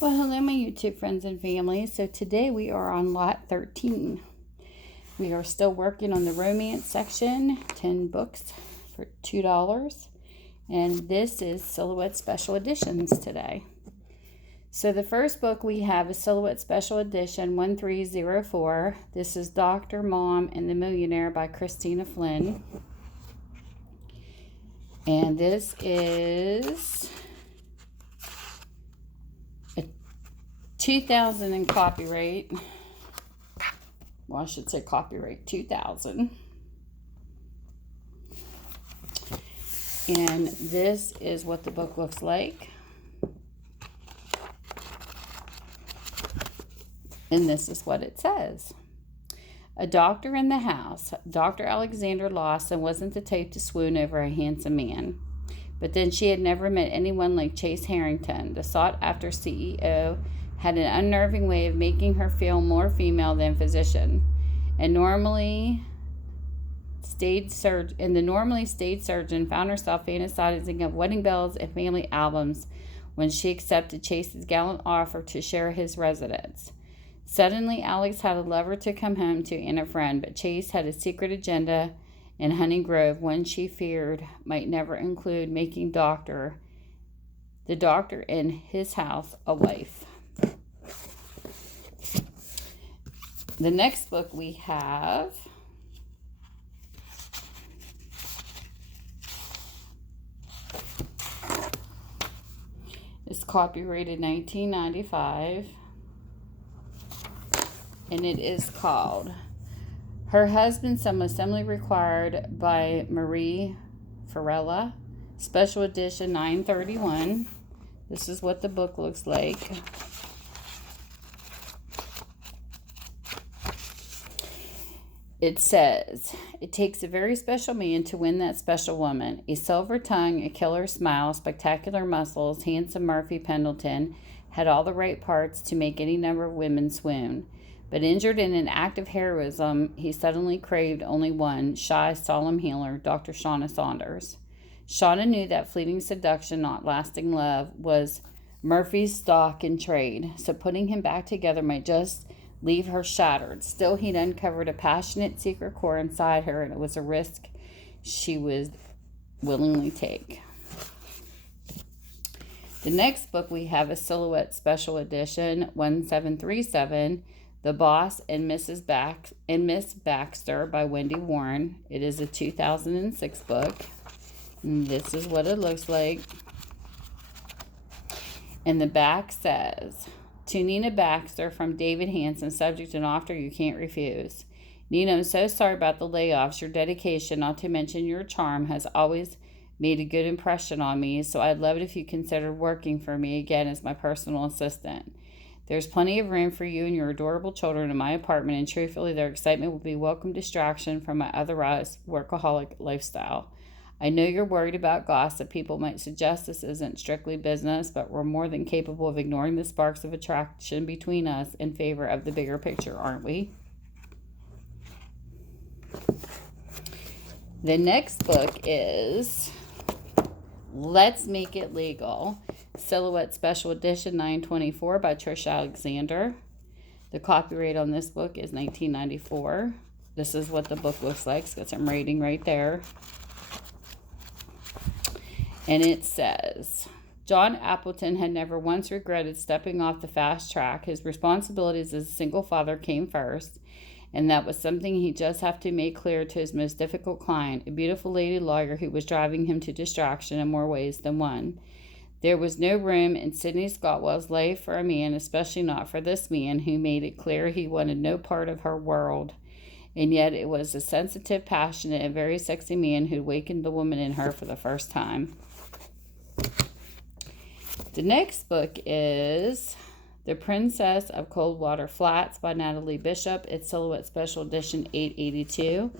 Well, hello, my YouTube friends and family. So today we are on lot 13. We are still working on the romance section, 10 books for $2. And this is Silhouette Special Editions today. So the first book we have is Silhouette Special Edition 1304. This is Dr. Mom and the Millionaire by Christina Flynn. And this is 2000 in copyright. Well, I should say copyright 2000. And this is what the book looks like. And this is what it says. A doctor in the house. Dr. Alexander Lawson wasn't the type to swoon over a handsome man. But then she had never met anyone like Chase Harrington, the sought-after CEO, had an unnerving way of making her feel more female than physician, and the normally stage surgeon found herself fantasizing of wedding bells and family albums when she accepted Chase's gallant offer to share his residence. Suddenly, Alex had a lover to come home to and a friend, but Chase had a secret agenda in Honey Grove, one she feared might never include making the doctor in his house a wife. The next book we have is copyrighted 1995, and it is called Her Husband, Some Assembly Required by Marie Ferrarella, Special Edition 931. This is what the book looks like. It says, it takes a very special man to win that special woman. A silver tongue, a killer smile, spectacular muscles, handsome Murphy Pendleton had all the right parts to make any number of women swoon. But injured in an act of heroism, he suddenly craved only one, shy, solemn healer, Dr. Shauna Saunders. Shauna knew that fleeting seduction, not lasting love, was Murphy's stock in trade, so putting him back together might just leave her shattered. Still, he'd uncovered a passionate secret core inside her, and it was a risk she would willingly take. The next book we have is Silhouette Special Edition 1737, The Boss and Miss Baxter by Wendy Warren. It is a 2006 book. And this is what it looks like. And the back says, to Nina Baxter from David Hanson, subject an offer you can't refuse. Nina, I'm so sorry about the layoffs. Your dedication, not to mention your charm, has always made a good impression on me, so I'd love it if you considered working for me again as my personal assistant. There's plenty of room for you and your adorable children in my apartment, and truthfully, their excitement will be a welcome distraction from my otherwise workaholic lifestyle. I know you're worried about gossip. People might suggest this isn't strictly business, but we're more than capable of ignoring the sparks of attraction between us in favor of the bigger picture, aren't we? The next book is Let's Make It Legal, Silhouette Special Edition 924 by Trisha Alexander. The copyright on this book is 1994. This is what the book looks like. It's got some rating right there. And it says, John Appleton had never once regretted stepping off the fast track. His responsibilities as a single father came first, and that was something he just had to make clear to his most difficult client, a beautiful lady lawyer who was driving him to distraction in more ways than one. There was no room in Sidney Scotwell's life for a man, especially not for this man, who made it clear he wanted no part of her world. And yet it was a sensitive, passionate, and very sexy man who awakened the woman in her for the first time. The next book is The Princess of Coldwater Flats by Natalie Bishop. It's Silhouette Special Edition 882.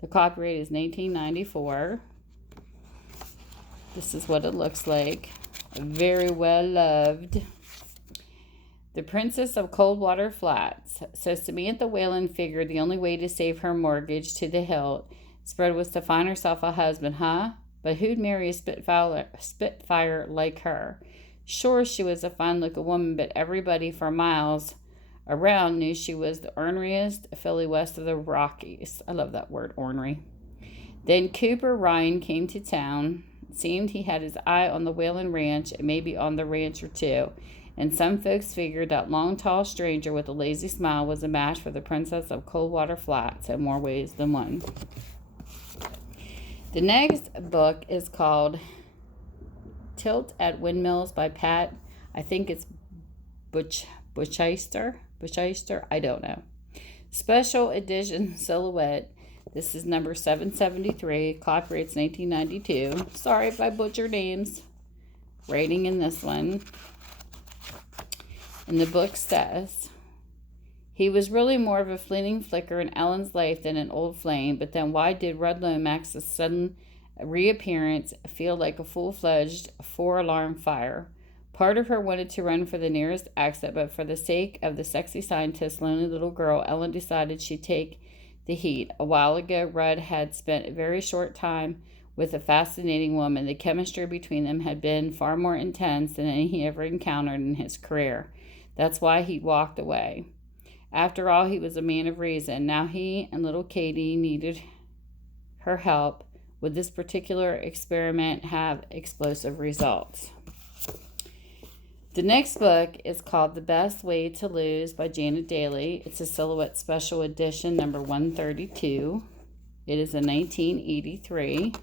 The copyright is 1994. This is what it looks like. Very well loved. The Princess of Coldwater Flats. So Samantha Whalen figured the only way to save her mortgage to the hilt spread was to find herself a husband, huh? But who'd marry a spitfire like her? Sure, she was a fine-looking woman, but everybody for miles around knew she was the orneriest filly west of the Rockies. I love that word, ornery. Then Cooper Ryan came to town. It seemed he had his eye on the Whalen Ranch and maybe on the rancher too. And some folks figured that long, tall stranger with a lazy smile was a match for the Princess of Coldwater Flats in more ways than one. The next book is called Tilt at Windmills by Patt. I think it's Bucheister. I don't know. Special edition silhouette. This is number 773. Copyrights 1992. Sorry if I butcher names. Rating in this one. And the book says, he was really more of a fleeting flicker in Ellen's life than an old flame, but then why did Red Lomax's sudden reappearance feel like a full-fledged four-alarm fire? Part of her wanted to run for the nearest exit, but for the sake of the sexy scientist's lonely little girl, Ellen decided she'd take the heat. A while ago, Red had spent a very short time with a fascinating woman. The chemistry between them had been far more intense than any he ever encountered in his career. That's why he walked away. After all, he was a man of reason. Now he and little Katie needed her help. Would this particular experiment have explosive results? The next book is called The Best Way to Lose by Dailey. It's a Silhouette Special Edition, number 132. It is a 1983.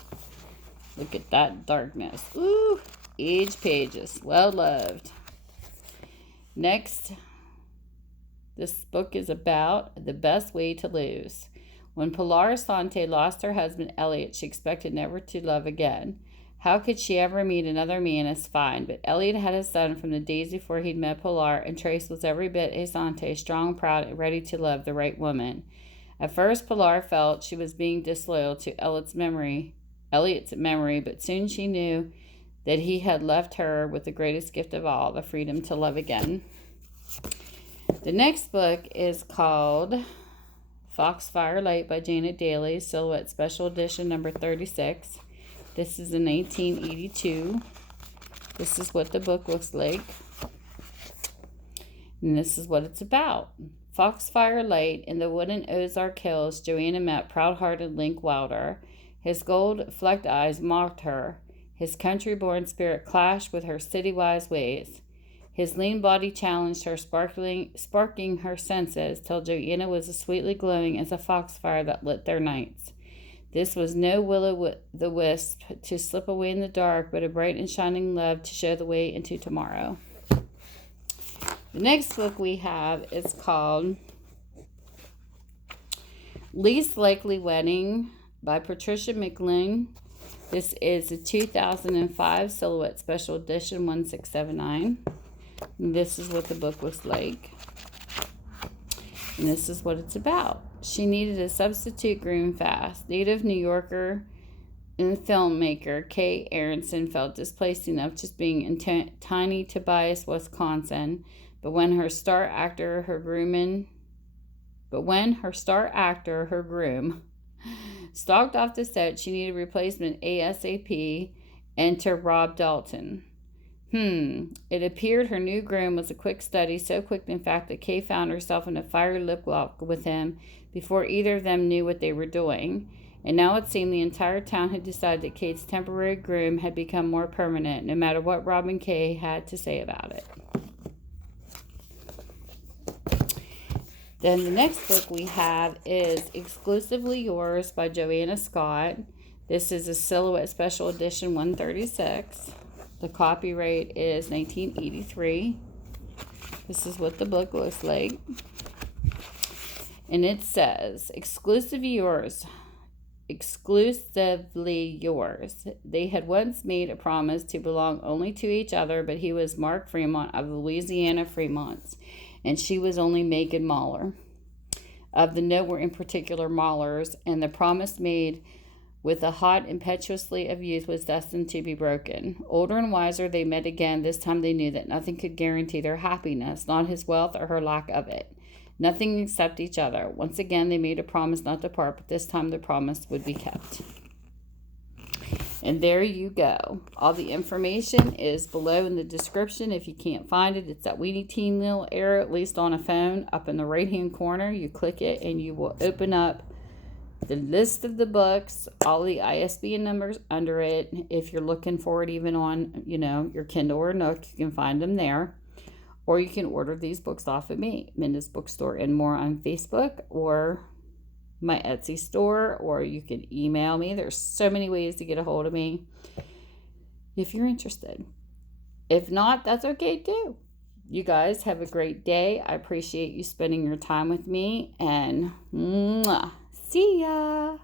Look at that darkness. Ooh, age pages. Well loved. Next, this book is about The Best Way to Lose. When Pilar Sante lost her husband Elliot, she expected never to love again. How could she ever meet another man as fine? But Elliot had a son from the days before he'd met Pilar, and Trace was every bit a Sante, strong, proud, and ready to love the right woman. At first, Pilar felt she was being disloyal to Elliot's memory, but soon she knew that he had left her with the greatest gift of all, the freedom to love again. The next book is called Foxfire Light by Dailey, Silhouette Special Edition, number 36. This is in 1982. This is what the book looks like. And this is what it's about. Foxfire Light in the wooded Ozark Hills, Joanna met proud-hearted Link Wilder. His gold-flecked eyes mocked her. His country-born spirit clashed with her city-wise ways. His lean body challenged her, sparking her senses, till Joanna was as sweetly glowing as a foxfire that lit their nights. This was no will-o'-the-wisp to slip away in the dark, but a bright and shining love to show the way into tomorrow. The next book we have is called Least Likely Wedding by Patricia Mclinn. This is a 2005 Silhouette Special Edition 1679. And this is what the book looks like. And this is what it's about. She needed a substitute groom fast. Native New Yorker and filmmaker Kay Aronson felt displaced enough just being in tiny Tobias, Wisconsin. But when her star actor, her groom, stalked off the set, she needed a replacement ASAP. Enter Rob Dalton. It appeared her new groom was a quick study, so quick in fact that Kay found herself in a fiery lip lock with him before either of them knew what they were doing. And now it seemed the entire town had decided that Kate's temporary groom had become more permanent, no matter what Rob and Kay had to say about it. Then the next book we have is Exclusively Yours by Joanna Scott. This is a Silhouette Special Edition 136. The copyright is 1983. This is what the book looks like. And it says, Exclusively yours. They had once made a promise to belong only to each other, but he was Mark Fremont of the Louisiana Fremonts, and she was only Megan Mahler of the Nowhere in particular Mahlers, and the promise made with the hot impetuously of youth was destined to be broken. Older and wiser, they met again. This time they knew that nothing could guarantee their happiness, not his wealth or her lack of it. Nothing except each other. Once again, they made a promise not to part, but this time the promise would be kept. And there you go. All the information is below in the description. If you can't find it, it's that weeny teen little arrow, at least on a phone, up in the right-hand corner. You click it and you will open up the list of the books, all the ISBN numbers under it. If you're looking for it even on, your Kindle or Nook, you can find them there. Or you can order these books off of me, Minda's Bookstore and More on Facebook, or my Etsy store, or you can email me. There's so many ways to get a hold of me if you're interested. If not, that's okay too. You guys have a great day. I appreciate you spending your time with me, and see ya.